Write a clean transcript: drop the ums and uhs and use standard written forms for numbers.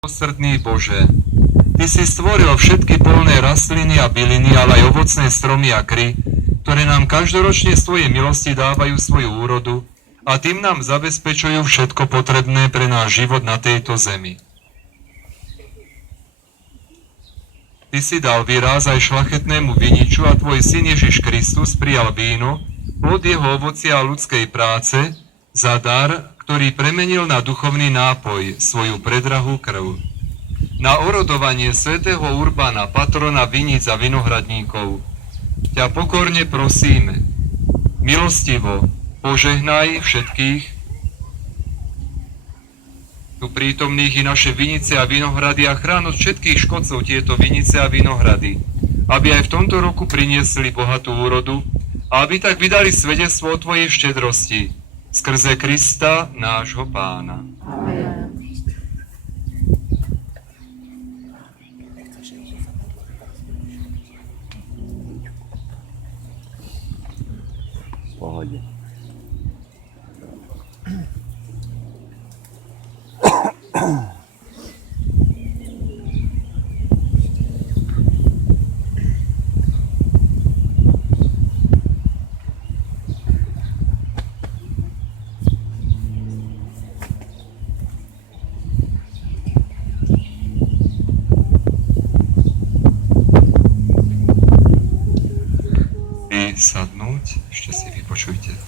Milosrdný Bože, Ty si stvoril všetky poľné rastliny a byliny, ale aj ovocné stromy a kry, ktoré nám každoročne z Tvojej milosti dávajú svoju úrodu a tým nám zabezpečujú všetko potrebné pre náš život na tejto zemi. Ty si dal výraz aj šľachetnému viniču a Tvoj syn Ježiš Kristus prijal víno, plod jeho ovocia a ľudskej práce, za dar, ktorý premenil na duchovný nápoj svoju predrahú krv. Na orodovanie svätého Urbana, patrona viníc a vinohradníkov, ťa pokorne prosíme, milostivo požehnaj všetkých tu prítomných i naše vinice a vinohrady a chrán od všetkých škodcov tieto vinice a vinohrady, aby aj v tomto roku priniesli bohatú úrodu a aby tak vydali svedectvo o Tvojej štedrosti skrze Krista, nášho Pána. Amen. V pohode. Sadnúť, ešte si vypočujte